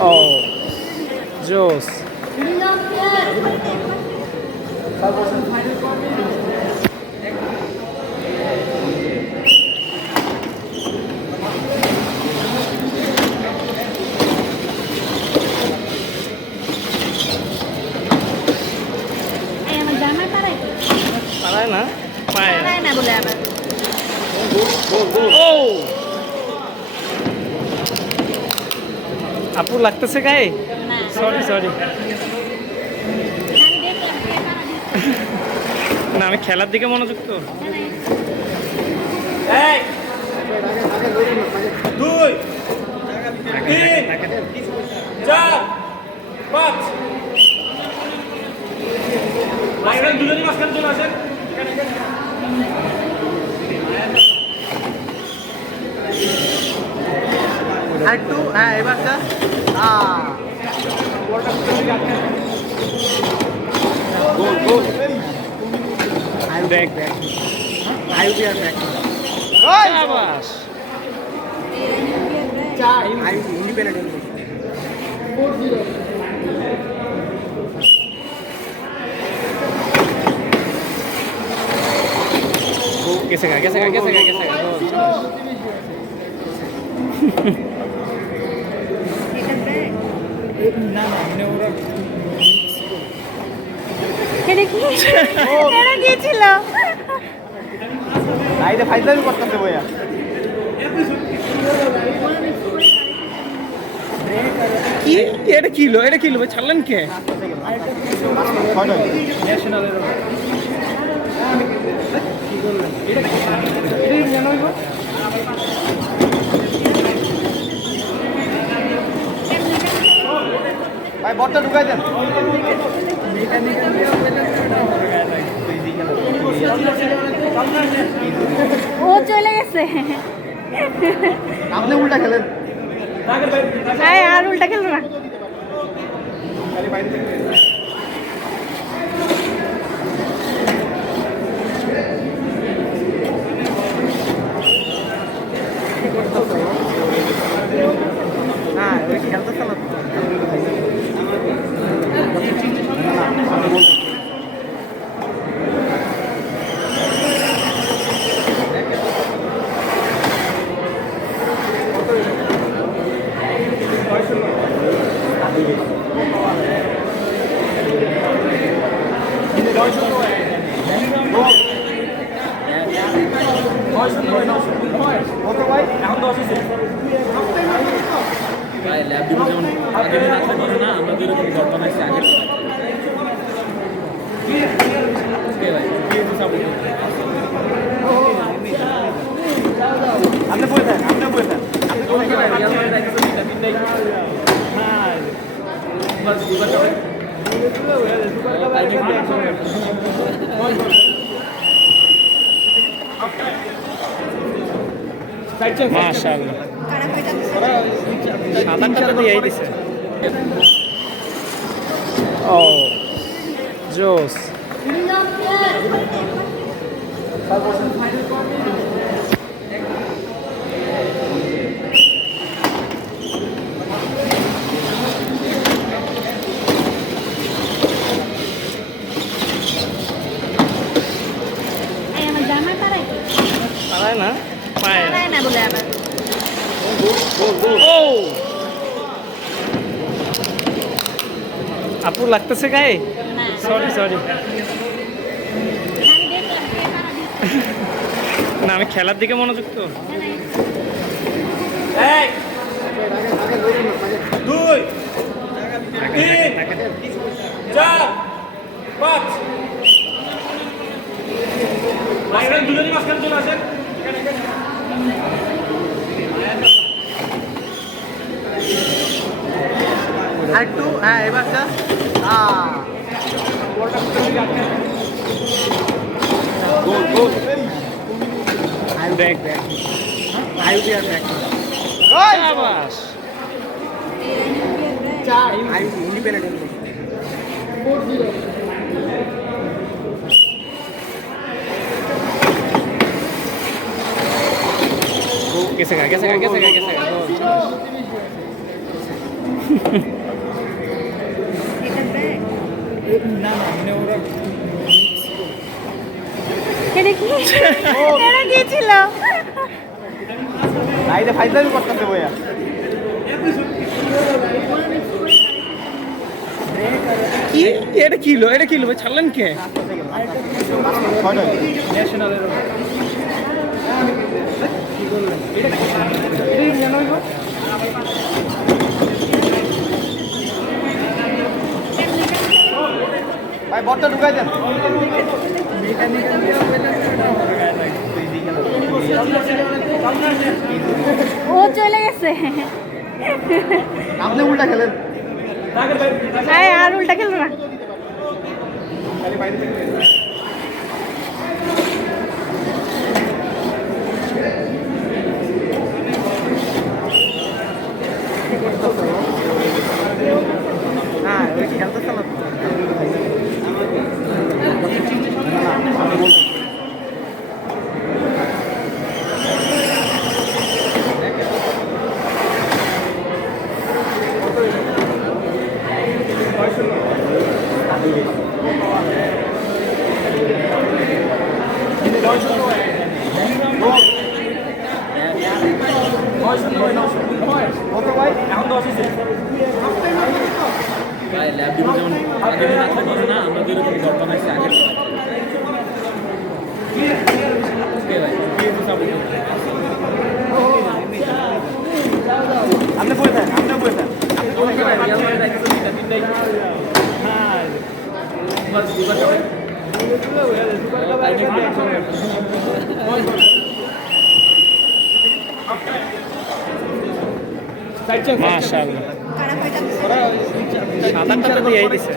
Oh, Juice. পারায় না, পায় না বলে আবার। ও আপু লাগতেছে গায়ে? সরি সরি, না আমি খেলার দিকে মনোযোগ তো। 2 3 4 5 লাইনের দুজনই মাঝখানে চলে আসেন। একটু হ্যাঁ এবার স্যার গোল গোল ব্যাক আইউ বিয়ার ব্যাক শাবাশ। আইউ ইন্ডিপেন্ডেন্ট গেছে গা গেছে গা গেছে গা গেছে গা। না না মানে ওরা এটা কি এটা কি ছিল? আইদা ফাইজলামি করতেছে বইয়া কি এটা কিলো, এটা কিলো ভাই ছাড়লেন কে? ন্যাশনালের ভাই বটটা ঢুকাই দেন। ও চলে গেছে। আপনি উল্টা খেলেন। হ্যাঁ আর উল্টা খেলো না। হ্যাঁ ওই খেলতেছে না ল্যাব ডিভিশন আগে না থাকলে না আমরা যেরকম বর্তমানে আগে আপনি বলে দেন আপনি বলে দেন মাশাআল্লাহ, সাদাটা দিয়েই দিছে। ও জোস। আমার জামাই পারায় না, পায় না বলে আবার। ও আপু লাগতেছে গায়ে? সরি সরি, না আমি খেলার দিকে মনোযোগ তো। 2 3 4 5 লাইনের দুজনই মাঝখানে চলে আসেন। একটু হ্যাঁ এবার স্যার গোল গোল আইউ ব্যাক আইউ বিয়ার ব্যাক শাবাশ। আইউ ইন্ডিপেন্ডেন্ট গেছে গা গেছে গা গেছে গা গেছে গা। এটা কি এটা কি ছিল? আইতে ফাইজলামি করতেছে বইয়া কি এটা কিলো ভাই ছাড়লেন কে? ন্যাশনালের ভাই বটটা ঢুকাই দেন ও চলে গেছে। আপনি উল্টা খেলেন এই আর উল্টা খেলো না। হ্যাঁ খেলতেছে না ভাই ল্যাব ডিপো যেমন আগে না থাকতো না আমরা যেরকম ঘর বানাইছি আগে আপনি বলছেন মাশাআল্লাহ। সাত আটটা দিয়ে দিছে।